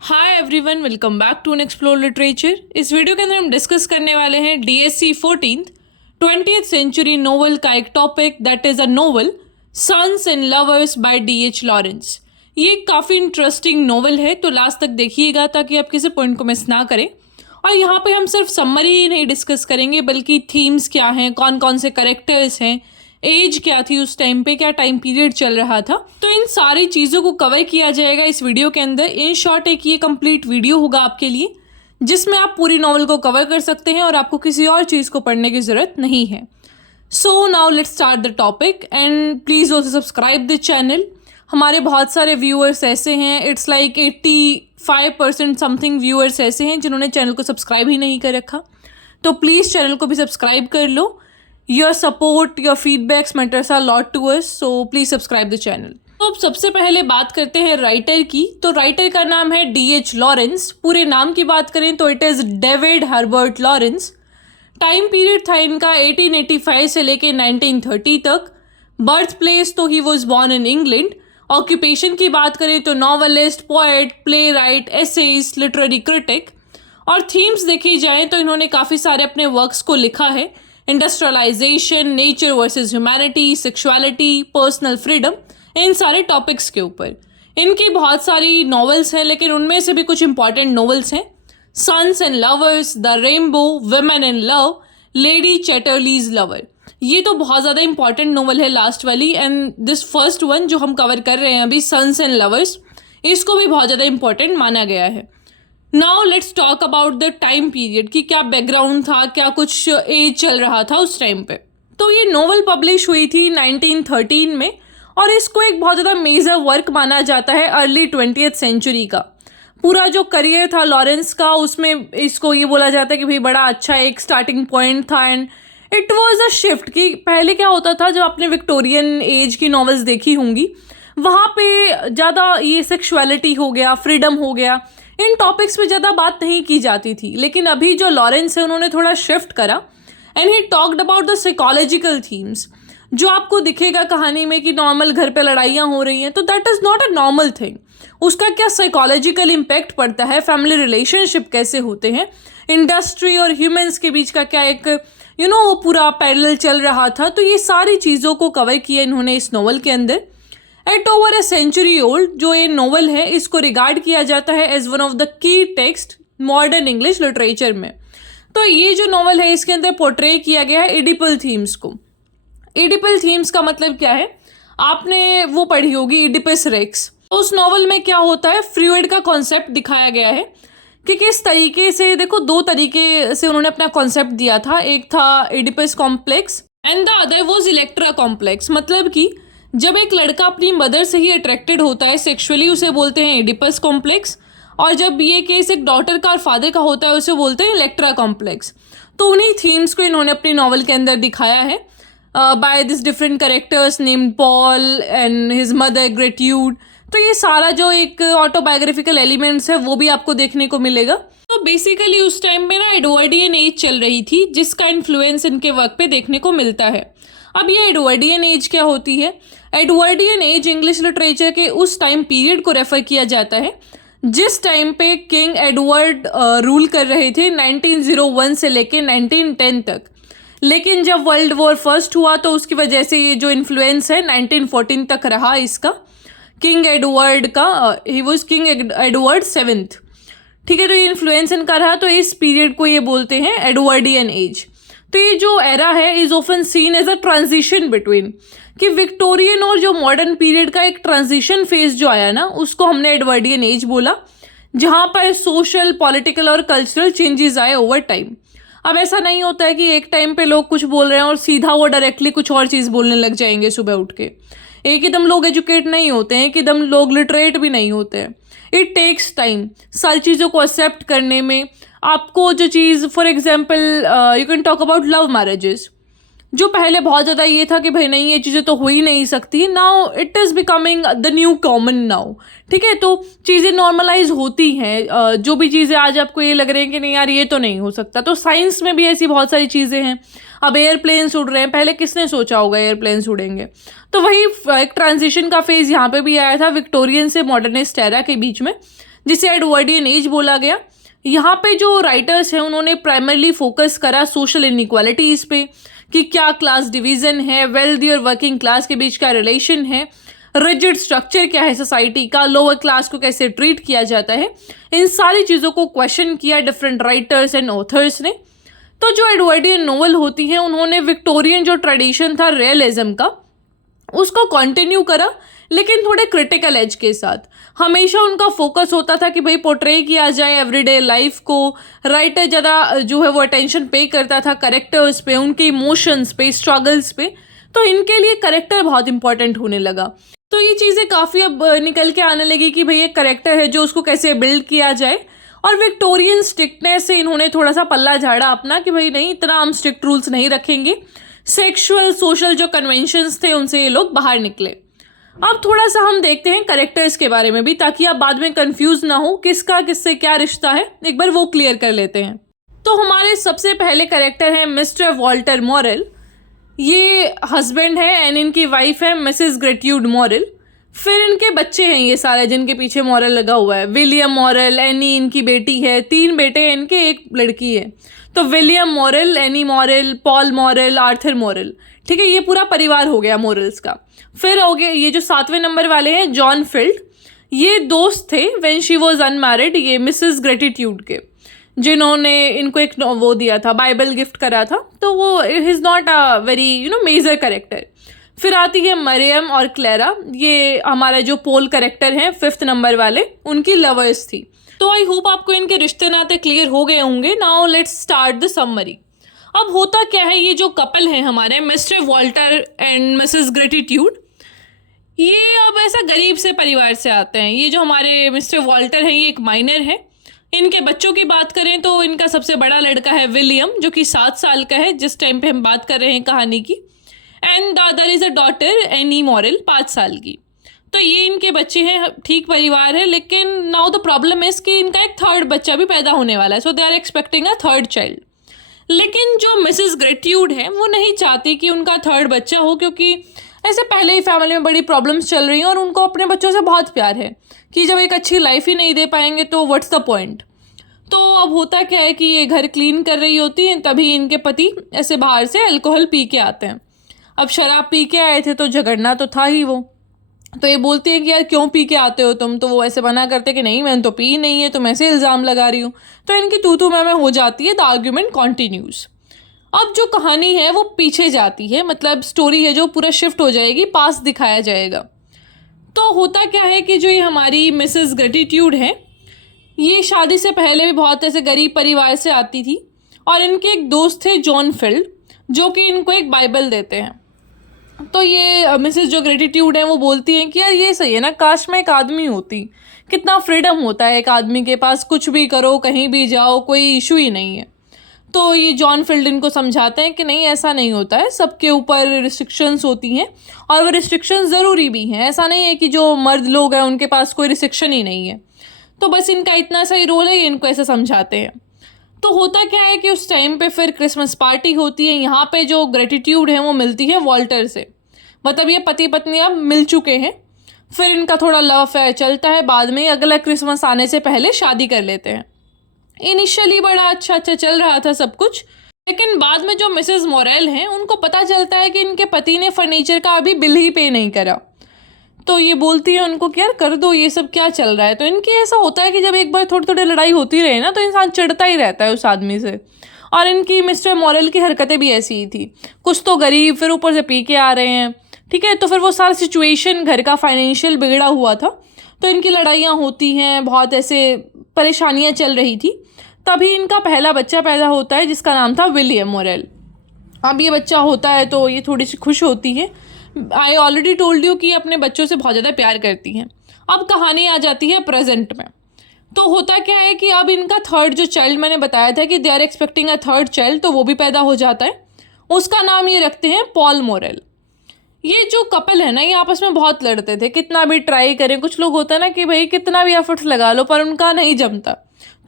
Hi everyone, welcome back to explore literature. इस video के अंदर हम डिस्कस करने वाले हैं डीएससी 20th सेंचुरी नोवेल का एक topic that is a novel sons and lovers by D H. Lawrence. ये काफ़ी इंटरेस्टिंग नोवेल है, तो लास्ट तक देखिएगा ताकि आप किसी पॉइंट को मिस ना करें। और यहाँ पे हम सिर्फ समरी ही नहीं डिस्कस करेंगे बल्कि थीम्स क्या हैं, कौन कौन से करेक्टर्स हैं, एज क्या थी उस टाइम पे, क्या टाइम पीरियड चल रहा था, तो इन सारी चीज़ों को कवर किया जाएगा इस वीडियो के अंदर। इन शॉर्ट एक ये कंप्लीट वीडियो होगा आपके लिए जिसमें आप पूरी नॉवल को कवर कर सकते हैं और आपको किसी और चीज़ को पढ़ने की ज़रूरत नहीं है। So now let's start the topic and please also subscribe the channel. हमारे बहुत सारे व्यूअर्स ऐसे हैं, इट्स लाइक 85% समथिंग व्यूअर्स ऐसे हैं जिन्होंने चैनल को सब्सक्राइब ही नहीं कर रखा, तो प्लीज़ चैनल को भी सब्सक्राइब कर लो। Your support, your feedbacks matters a lot to us, so please subscribe the channel. तो अब सबसे पहले बात करते हैं राइटर की। तो राइटर का नाम है डी.एच. लॉरेंस। पूरे नाम की बात करें तो it is David Herbert Lawrence. Time period था इनका 1885 से लेके 1930 तक। बर्थ प्लेस तो he was born in England. Occupation की बात करें तो novelist, poet, play right, essayist, literary critic. और थीम्स देखी जाएँ तो इन्होंने काफ़ी सारे अपने वर्क्स को लिखा है। Industrialisation, nature versus humanity, sexuality, personal freedom, इन सारे टॉपिक्स के ऊपर इनकी बहुत सारी नॉवेल्स हैं, लेकिन उनमें से भी कुछ इंपॉर्टेंट नॉवेल्स हैं। Sons and lovers, the rainbow, women in love, lady Chatterley's lover. ये तो बहुत ज़्यादा इंपॉर्टेंट नॉवल है लास्ट वाली, एंड दिस फर्स्ट वन जो हम कवर कर रहे हैं अभी, सन्स एंड लवर्स, इसको भी बहुत ज़्यादा इंपॉर्टेंट माना गया है। Now let's talk about the time period कि क्या बैकग्राउंड था, क्या कुछ एज चल रहा था उस टाइम पे। तो ये नोवेल पब्लिश हुई थी 1913 में और इसको एक बहुत ज़्यादा मेजर वर्क माना जाता है अर्ली 20th सेंचुरी का। पूरा जो करियर था लॉरेंस का उसमें इसको ये बोला जाता है कि भाई बड़ा अच्छा एक स्टार्टिंग पॉइंट था। And it was a shift कि पहले क्या होता था, जब आपने विक्टोरियन एज की नॉवेल्स देखी होंगी वहाँ पे ज़्यादा ये सेक्सुअलिटी हो गया, फ्रीडम हो गया, इन टॉपिक्स पे ज़्यादा बात नहीं की जाती थी। लेकिन अभी जो लॉरेंस है उन्होंने थोड़ा शिफ्ट करा and he talked about the psychological themes. जो आपको दिखेगा कहानी में कि नॉर्मल घर पे लड़ाइयाँ हो रही हैं, तो that is not a normal thing. उसका क्या साइकोलॉजिकल इम्पैक्ट पड़ता है, फैमिली रिलेशनशिप कैसे होते हैं, इंडस्ट्री और ह्यूमंस के बीच का क्या एक वो पूरा पैरेलल चल रहा था। तो ये सारी चीज़ों को कवर किया इन्होंने इस नॉवल के अंदर। At over a century old जो ये नोवेल है, इसको रिगार्ड किया जाता है as one of the key text modern English literature में। तो ये जो नोवेल है इसके अंदर पोर्ट्रे किया गया है इडिपल थीम्स को। इडिपल थीम्स का मतलब क्या है, आपने वो पढ़ी होगी इडिपस रेक्स। तो उस नोवेल में क्या होता है, फ्रूइड का कॉन्सेप्ट दिखाया गया है कि किस तरीके से, देखो दो तरीके से उन्होंने अपना कॉन्सेप्ट दिया था। एक था Oedipus complex and the other was Electra complex. मतलब कि जब एक लड़का अपनी मदर से ही अट्रैक्टेड होता है सेक्सुअली, उसे बोलते हैं इडिपस कॉम्प्लेक्स, और जब ये केस एक डॉटर का और फादर का होता है उसे बोलते हैं इलेक्ट्रा कॉम्प्लेक्स। तो उन्हीं थीम्स को इन्होंने अपनी नॉवल के अंदर दिखाया है by this different characters named Paul and his mother ग्रेट्यूड। तो ये सारा जो एक ऑटोबायोग्राफिकल एलिमेंट्स है वो भी आपको देखने को मिलेगा। तो बेसिकली उस टाइम पे ना एडवर्डियन एज चल रही थी जिसका इन्फ्लुएंस इनके वर्क पे देखने को मिलता है। अब ये एडवर्डियन एज क्या होती है? एडवर्डियन एज इंग्लिश लिटरेचर के उस टाइम पीरियड को रेफर किया जाता है जिस टाइम पे किंग एडवर्ड रूल कर रहे थे 1901 से लेके 1910 तक। लेकिन जब वर्ल्ड वॉर फर्स्ट हुआ तो उसकी वजह से ये जो इन्फ्लुएंस है 1914 तक रहा इसका, किंग एडवर्ड का। He was king Edward 7th। ठीक है, तो ये इन्फ्लुएंस इनका रहा, तो इस पीरियड को ये बोलते हैं एडवर्डियन एज। तो ये जो एरा है is often seen as a transition between, कि विक्टोरियन और जो मॉडर्न पीरियड का एक ट्रांजिशन फेज जो आया ना उसको हमने एडवर्डियन एज बोला, जहाँ पर सोशल, पॉलिटिकल और कल्चरल चेंजेस आए ओवर टाइम। अब ऐसा नहीं होता है कि एक टाइम पे लोग कुछ बोल रहे हैं और सीधा वो डायरेक्टली कुछ और चीज़ बोलने लग जाएंगे सुबह उठ के। एक एकदम लोग एजुकेट नहीं होते हैं, एक एकदम लोग लिटरेट भी नहीं होते हैं। इट टेक्स टाइम सारी चीज़ों को एक्सेप्ट करने में। आपको जो चीज़, for example you can talk about love marriages, जो पहले बहुत ज़्यादा ये था कि भाई नहीं ये चीज़ें तो हो ही नहीं सकती, now it is becoming the new common now. ठीक है, तो चीज़ें नॉर्मलाइज होती हैं। जो भी चीज़ें आज आपको ये लग रहे हैं कि नहीं यार ये तो नहीं हो सकता, तो साइंस में भी ऐसी बहुत सारी चीज़ें हैं। अब एयरप्लेन्स उड़ रहे हैं, पहले किसने सोचा होगा एयरप्लेन्स उड़ेंगे? तो वही एक ट्रांजिशन का फेज़ यहाँ पे भी आया था विक्टोरियन से मॉडर्निस्ट एरा के बीच में, जिसे एडवर्डियन एज बोला गया। यहाँ पे जो राइटर्स हैं उन्होंने प्राइमरली फोकस करा सोशल इनइक्वालिटीज़ पे कि क्या क्लास डिवीज़न है, वेल्दी और वर्किंग क्लास के बीच क्या रिलेशन है, रिजिड स्ट्रक्चर क्या है सोसाइटी का, लोअर क्लास को कैसे ट्रीट किया जाता है। इन सारी चीज़ों को क्वेश्चन किया डिफरेंट राइटर्स एंड ऑथर्स ने। तो जो एडवर्डियन नोवेल होती है उन्होंने विक्टोरियन जो ट्रेडिशन था रियलिज्म का उसको कंटिन्यू करा, लेकिन थोड़े क्रिटिकल एज के साथ। हमेशा उनका फोकस होता था कि भाई पोर्ट्रे किया जाए एवरीडे लाइफ को। राइटर ज़्यादा जो है वो अटेंशन पे करता था करेक्टर्स पे, उनके इमोशंस पे, स्ट्रगल्स पे। तो इनके लिए करेक्टर बहुत इंपॉर्टेंट होने लगा। तो ये चीज़ें काफ़ी अब निकल के आने लगी कि भाई एक करेक्टर है जो उसको कैसे बिल्ड किया जाए। और विक्टोरियन स्ट्रिक्टनेस से इन्होंने थोड़ा सा पल्ला झाड़ा अपना कि भाई नहीं, इतना हम स्ट्रिक्ट रूल्स नहीं रखेंगे। सेक्सुअल सोशल जो कन्वेंशंस थे उनसे ये लोग बाहर निकले। अब थोड़ा सा हम देखते हैं करेक्टर्स के बारे में भी, ताकि आप बाद में कंफ्यूज ना हो किसका किससे क्या रिश्ता है, एक बार वो क्लियर कर लेते हैं। तो हमारे सबसे पहले करेक्टर हैं मिस्टर वॉल्टर मॉरेल। ये हस्बैंड है एंड इनकी वाइफ है मिसेस ग्रेट्यूड मॉरेल। फिर इनके बच्चे हैं ये सारे जिनके पीछे मॉरेल लगा हुआ है। विलियम मॉरेल, एनी इनकी बेटी है, 3 बेटे हैं इनके, 1 लड़की है। तो William Morell, any Morell, Paul Morell, Arthur Morell, ठीक है, ये पूरा परिवार हो गया मॉरेल्स का। फिर हो गए ये जो 7वें नंबर वाले हैं जॉन फिल्ड। ये दोस्त थे व्हेन शी वाज अनमैरिड, ये मिसेस ग्रेटिट्यूड के, जिन्होंने इनको एक वो दिया था, बाइबल गिफ्ट करा था। तो वो is not a very major character. फिर आती है मरियम और क्लेरा, ये हमारा जो पोल करेक्टर हैं 5th नंबर वाले, उनकी लवर्स थी। तो आई होप आपको इनके रिश्ते नाते क्लियर हो गए होंगे। Now let's start the summary. अब होता क्या है, ये जो कपल है हमारे mister Walter and Mrs gratitude, ये अब ऐसा गरीब से परिवार से आते हैं। ये जो हमारे मिस्टर वॉल्टर हैं ये एक माइनर है। इनके बच्चों की बात करें तो इनका सबसे बड़ा लड़का है विलियम, जो कि 7 साल का है जिस टाइम पे हम बात कर रहे हैं कहानी की। And there is a daughter Annie Morel, 5 साल की। तो ये इनके बच्चे हैं, ठीक परिवार है। लेकिन नाउ द प्रॉब्लम इज़ कि इनका एक 3rd बच्चा भी पैदा होने वाला है। So they are expecting a 3rd child. लेकिन जो मिसेस ग्रेट्यूड है वो नहीं चाहती कि उनका 3rd बच्चा हो, क्योंकि ऐसे पहले ही फैमिली में बड़ी प्रॉब्लम्स चल रही हैं और उनको अपने बच्चों से बहुत प्यार है कि जब एक अच्छी लाइफ ही नहीं दे पाएंगे तो व्हाट्स द पॉइंट। तो अब होता क्या है कि ये घर क्लीन कर रही होती हैं, तभी इनके पति ऐसे बाहर से अल्कोहल पी के आते हैं। अब शराब पी के आए थे तो झगड़ना तो था ही वो। तो ये बोलती है कि यार क्यों पी के आते हो तुम, तो वो ऐसे मना करते कि नहीं मैंने तो पी नहीं है, तुम ऐसे इल्ज़ाम लगा रही हूँ। तो इनकी तू मैं हो जाती है। The argument continues. अब जो कहानी है वो पीछे जाती है, मतलब स्टोरी है जो पूरा शिफ्ट हो जाएगी, पास दिखाया जाएगा। तो होता क्या है कि जो ये हमारी मिसेस ग्रेटिट्यूड है, ये शादी से पहले भी बहुत ऐसे गरीब परिवार से आती थी। और इनके एक दोस्त थे जॉन फिल्ड, जो कि इनको एक बाइबल देते हैं। तो ये मिसेस जो ग्रेटिट्यूड है वो बोलती हैं कि यार ये सही है ना, काश मैं एक आदमी होती, कितना फ्रीडम होता है एक आदमी के पास, कुछ भी करो, कहीं भी जाओ, कोई इशू ही नहीं है। तो ये जॉन फिल्ड इनको समझाते हैं कि नहीं ऐसा नहीं होता है, सबके ऊपर रिस्ट्रिक्शंस होती हैं और वो रिस्ट्रिक्शंस ज़रूरी भी हैं। ऐसा नहीं है कि जो मर्द लोग हैं उनके पास कोई रिस्ट्रिक्शन ही नहीं है। तो बस इनका इतना सा ही रोल है, इनको ऐसे समझाते हैं। तो होता क्या है कि उस टाइम पे फिर क्रिसमस पार्टी होती है। यहाँ पे जो ग्रेटिट्यूड है वो मिलती है वॉल्टर से, मतलब ये पति पत्नी अब मिल चुके हैं। फिर इनका थोड़ा लव अफेयर चलता है, बाद में अगला क्रिसमस आने से पहले शादी कर लेते हैं। इनिशियली बड़ा अच्छा चल रहा था सब कुछ, लेकिन बाद में जो मिसेस मॉरेल हैं उनको पता चलता है कि इनके पति ने फर्नीचर का अभी बिल ही पे नहीं करा। तो ये बोलती है उनको कि यार कर दो, ये सब क्या चल रहा है। तो इनकी ऐसा होता है कि जब एक बार थोड़ी थोड़ी लड़ाई होती रहे ना तो इंसान चिढ़ता ही रहता है उस आदमी से। और इनकी मिस्टर मॉरेल की हरकतें भी ऐसी ही थी, कुछ तो गरीब, फिर ऊपर से पी के आ रहे हैं, ठीक है। तो फिर वो सारा सिचुएशन घर का फाइनेंशियल बिगड़ा हुआ था, तो इनकी लड़ाइयाँ होती हैं, बहुत ऐसे परेशानियाँ चल रही थी। तभी इनका पहला बच्चा पैदा होता है जिसका नाम था विलियम मॉरेल। अब ये बच्चा होता है तो ये थोड़ी सी खुश होती है। आई ऑलरेडी टोल्ड यू कि अपने बच्चों से बहुत ज़्यादा प्यार करती हैं। अब कहानी आ जाती है प्रेजेंट में। तो होता क्या है कि अब इनका 3rd जो चाइल्ड, मैंने बताया था कि they are expecting a 3rd child, तो वो भी पैदा हो जाता है। उसका नाम ये रखते हैं पॉल मॉरेल। ये जो कपल है ना ये आपस में बहुत लड़ते थे, कितना भी ट्राई करें। कुछ लोग होता है ना कि भाई कितना भी एफर्ट्स लगा लो पर उनका नहीं जमता,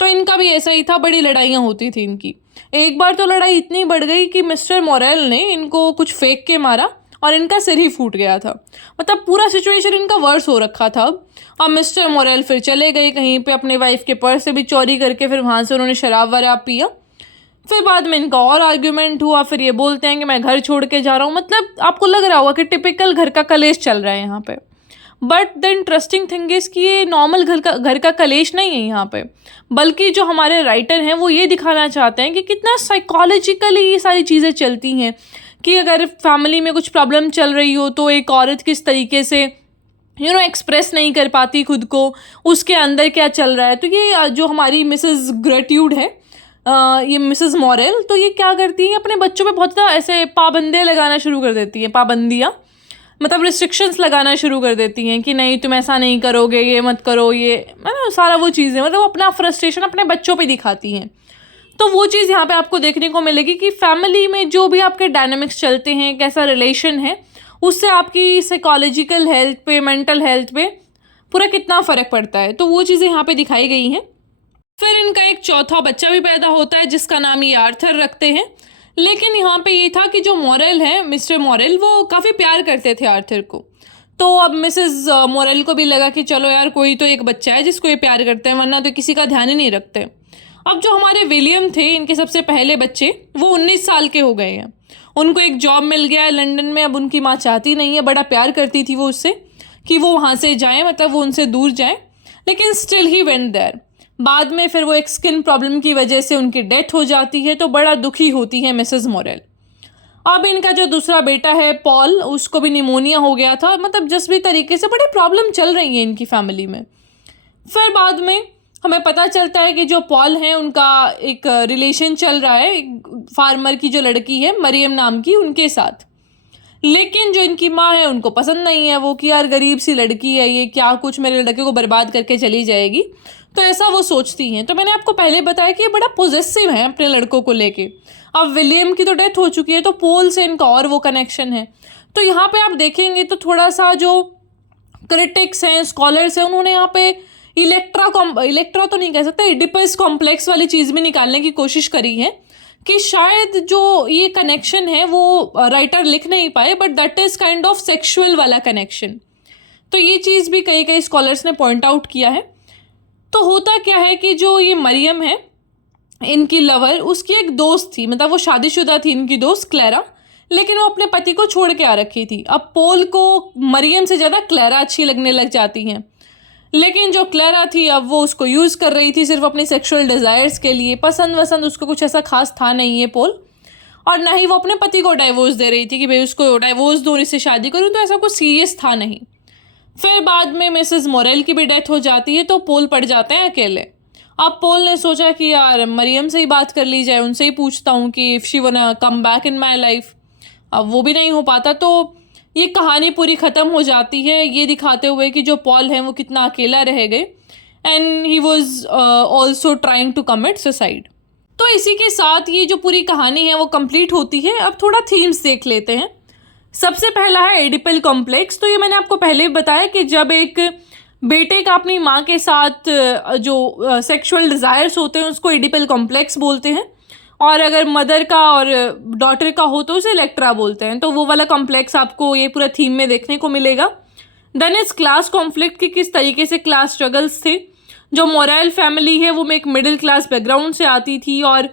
तो इनका भी ऐसा ही था, बड़ी लड़ाइयाँ होती थी इनकी। एक बार तो लड़ाई इतनी बढ़ गई कि मिस्टर मॉरेल ने इनको कुछ फेंक के मारा और इनका सिर ही फूट गया था। मतलब पूरा सिचुएशन इनका वर्स हो रखा था। अब मिस्टर मोरेल फिर चले गए कहीं पे, अपने वाइफ के पर्स से भी चोरी करके फिर वहाँ से उन्होंने शराब वराब पिया। फिर बाद में इनका और आर्ग्यूमेंट हुआ, फिर ये बोलते हैं कि मैं घर छोड़ के जा रहा हूँ। मतलब आपको लग रहा होगा कि टिपिकल घर का कलेश चल रहा है यहाँ पे। But the interesting thing is कि ये नॉर्मल घर का कलेश नहीं है यहाँ पे, बल्कि जो हमारे राइटर हैं वो ये दिखाना चाहते हैं कि कितना साइकोलॉजिकली ये सारी चीज़ें चलती हैं, कि अगर फैमिली में कुछ प्रॉब्लम चल रही हो तो एक औरत किस तरीके से एक्सप्रेस नहीं कर पाती खुद को, उसके अंदर क्या चल रहा है। तो ये जो हमारी मिसेस ग्रेट्यूड है, ये मिसेस मॉरेल, तो ये क्या करती है, अपने बच्चों पे बहुत ज़्यादा ऐसे पाबंदियाँ लगाना शुरू कर देती हैं। पाबंदियाँ मतलब रिस्ट्रिक्शंस लगाना शुरू कर देती हैं कि नहीं तुम ऐसा नहीं करोगे, ये मत करो, ये मतलब सारा वो चीज़ें, मतलब वो अपना फ्रस्ट्रेशन अपने बच्चों पे दिखाती हैं। तो वो चीज़ यहाँ पे आपको देखने को मिलेगी कि फैमिली में जो भी आपके डायनामिक्स चलते हैं, कैसा रिलेशन है, उससे आपकी साइकोलॉजिकल हेल्थ पे, मेंटल हेल्थ पे पूरा कितना फ़र्क पड़ता है। तो वो चीज़ें यहाँ पे दिखाई गई हैं। फिर इनका एक चौथा बच्चा भी पैदा होता है जिसका नाम ये आर्थर रखते हैं। लेकिन यहाँ पे ये था कि जो मॉरेल है, मिस्टर मॉरेल, वो काफ़ी प्यार करते थे आर्थर को। तो अब मिसेस मॉरेल को भी लगा कि चलो यार कोई तो एक बच्चा है जिसको ये प्यार करते हैं, वरना तो किसी का ध्यान ही नहीं रखते। अब जो हमारे विलियम थे, इनके सबसे पहले बच्चे, वो 19 साल के हो गए हैं। उनको एक जॉब मिल गया है लंदन में। अब उनकी माँ चाहती नहीं है, बड़ा प्यार करती थी वो उससे कि वो वहाँ से जाएँ, मतलब वो उनसे दूर जाएँ, लेकिन स्टिल ही वेंट देयर। बाद में फिर वो एक स्किन प्रॉब्लम की वजह से उनकी डेथ हो जाती है, तो बड़ा दुखी होती है मिसेस मॉरेल। अब इनका जो दूसरा बेटा है पॉल, उसको भी निमोनिया हो गया था। मतलब जिस भी तरीके से बड़े प्रॉब्लम चल रही हैं इनकी फैमिली में। फिर बाद में हमें पता चलता है कि जो पॉल हैं उनका एक रिलेशन चल रहा है एक फार्मर की जो लड़की है मरियम नाम की, उनके साथ। लेकिन जो इनकी माँ है उनको पसंद नहीं है वो, कि यार गरीब सी लड़की है ये, क्या कुछ मेरे लड़के को बर्बाद करके चली जाएगी, तो ऐसा वो सोचती हैं। तो मैंने आपको पहले बताया कि ये बड़ा पॉजेसिव है अपने लड़कों को लेके। अब विलियम की तो डेथ हो चुकी है, तो पोल से इनका और वो कनेक्शन है। तो यहाँ पे आप देखेंगे तो थोड़ा सा जो क्रिटिक्स हैं, स्कॉलर्स हैं, उन्होंने यहाँ पे इलेक्ट्रा तो नहीं कह सकते, इडिपस कॉम्प्लेक्स वाली चीज़ भी निकालने की कोशिश करी है कि शायद जो ये कनेक्शन है वो राइटर लिख नहीं पाए, but that is kind of sexual वाला कनेक्शन। तो ये चीज़ भी कई स्कॉलर्स ने पॉइंट आउट किया है। तो होता क्या है कि जो ये मरियम है, इनकी लवर, उसकी एक दोस्त थी, मतलब वो शादीशुदा थी इनकी दोस्त क्लेरा, लेकिन वो अपने पति को छोड़ के आ रखी थी। अब पोल को मरियम से ज़्यादा क्लेरा अच्छी लगने लग जाती हैं, लेकिन जो क्लेरा थी अब वो उसको यूज़ कर रही थी सिर्फ अपनी सेक्सुअल डिज़ायर्स के लिए। पसंद वसंद उसको कुछ ऐसा खास था नहीं है पोल, और ना ही वो अपने पति को डाइवोर्स दे रही थी कि भाई उसको डाइवोर्स दो, इससे शादी करूँ, तो ऐसा कुछ सीरियस था नहीं। फिर बाद में मिसेस मॉरेल की भी डेथ हो जाती है, तो पोल पड़ जाते हैं अकेले। अब पोल ने सोचा कि यार मरियम से ही बात कर ली जाए, उनसे ही पूछता हूँ कि if she वांना come back in my life. अब वो भी नहीं हो पाता, तो ये कहानी पूरी ख़त्म हो जाती है ये दिखाते हुए कि जो पॉल है वो कितना अकेला रह गए, and he was also trying to commit suicide. तो इसी के साथ ये जो पूरी कहानी है वो कंप्लीट होती है। अब थोड़ा थीम्स देख लेते हैं। सबसे पहला है एडिपल कॉम्प्लेक्स। तो ये मैंने आपको पहले भी बताया कि जब एक बेटे का अपनी माँ के साथ जो सेक्सुअल डिज़ायर्स होते हैं उसको एडिपल कॉम्प्लेक्स बोलते हैं, और अगर मदर का और डॉटर का हो तो उसे इलेक्ट्रा बोलते हैं। तो वो वाला कॉम्प्लेक्स आपको ये पूरा थीम में देखने को मिलेगा। देन इस क्लास कॉन्फ्लिक्ट की किस तरीके से क्लास स्ट्रगल्स थे। जो मोरेल फैमिली है वो एक मिडिल क्लास बैकग्राउंड से आती थी, और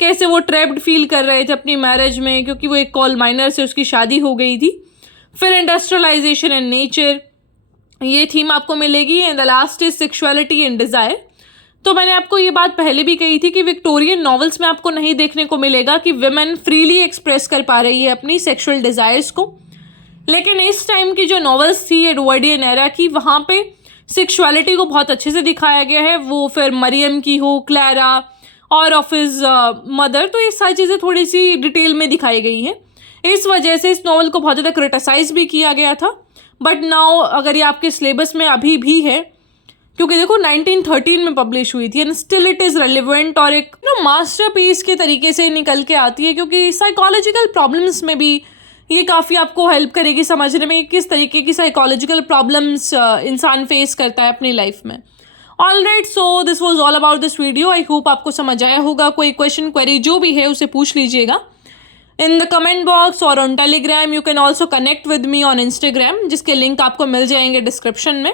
कैसे वो ट्रैप्ड फील कर रहे थे अपनी मैरिज में, क्योंकि वो एक कोल माइनर से उसकी शादी हो गई थी। फिर इंडस्ट्रियलाइजेशन एंड नेचर, ये थीम आपको मिलेगी। And the last is sexuality and desire. तो मैंने आपको ये बात पहले भी कही थी कि विक्टोरियन नॉवेल्स में आपको नहीं देखने को मिलेगा कि विमेन फ्रीली एक्सप्रेस कर पा रही है अपनी सेक्सुअल डिज़ायर्स को, लेकिन इस टाइम की जो नॉवेल्स थी एडवर्डियन एरा की, वहाँ पे सेक्सुअलिटी को बहुत अच्छे से दिखाया गया है। वो फिर मरियम की हो, क्लैरा और ऑफ हिज मदर, तो ये सारी चीज़ें थोड़ी सी डिटेल में दिखाई गई हैं। इस वजह से इस नॉवल को बहुत ज़्यादा क्रिटिसाइज भी किया गया था। बट नाउ अगर ये आपके सिलेबस में अभी भी है, क्योंकि देखो 1913 में पब्लिश हुई थी, and still it is relevant, और एक मास्टरपीस के तरीके से निकल के आती है, क्योंकि साइकोलॉजिकल प्रॉब्लम्स में भी ये काफ़ी आपको हेल्प करेगी समझने में किस तरीके की साइकोलॉजिकल प्रॉब्लम्स इंसान फेस करता है अपनी लाइफ में। Alright, so this was all about this video. I hope आपको समझ आया होगा। कोई क्वेश्चन क्वेरी जो भी है उसे पूछ लीजिएगा। इन द कमेंट बॉक्स और on Telegram. You can also connect with me on Instagram, जिसके लिंक आपको मिल जाएंगे डिस्क्रिप्शन में.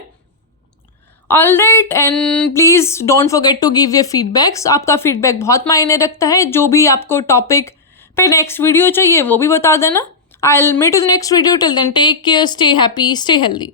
All right, and please don't forget to give your feedbacks. आपका फीडबैक बहुत मायने रखता है. जो भी आपको टॉपिक पे नेक्स्ट वीडियो चाहिए वो भी बता देना. I will meet in next video. Till then take care, stay happy, stay healthy.